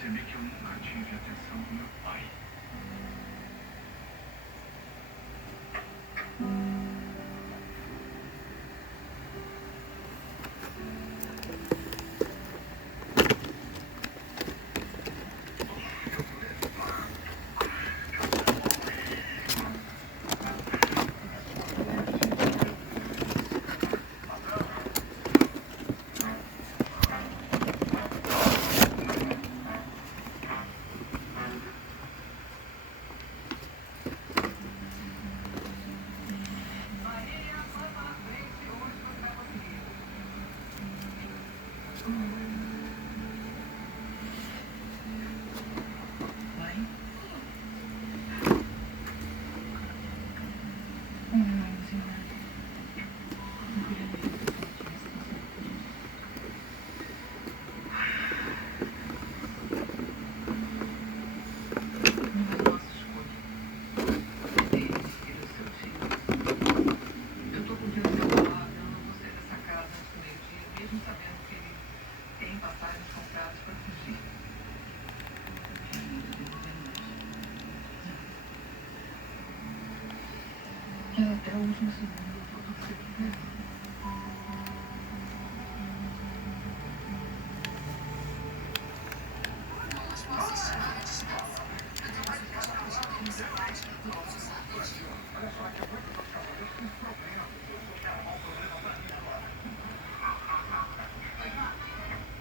percebi que eu nunca tive a atenção do meu pai. Até o último segundo, eu tô tudo certo.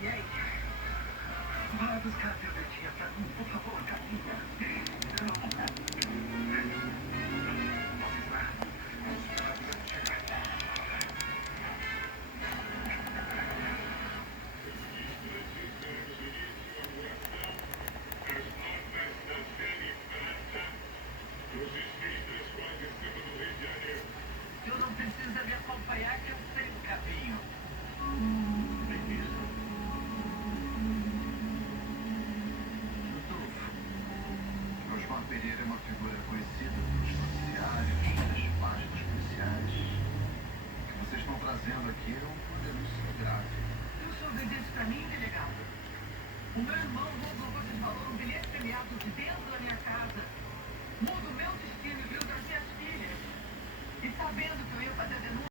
E aí? Vai buscar a cervejinha pra mim, por favor, Carlinha. Tu não precisa me acompanhar que eu sei o caminho. Beleza. Osmar Pereira é uma figura conhecida dos noticiários, das páginas policiais. O que vocês estão trazendo aqui é uma denúncia grave. O senhor vende isso pra mim, delegado? O meu irmão roubou de valor um bilhete premiado de dentro da minha casa. Muda o meu destino e viu das minhas filhas. E sabendo que eu ia fazer a denúncia,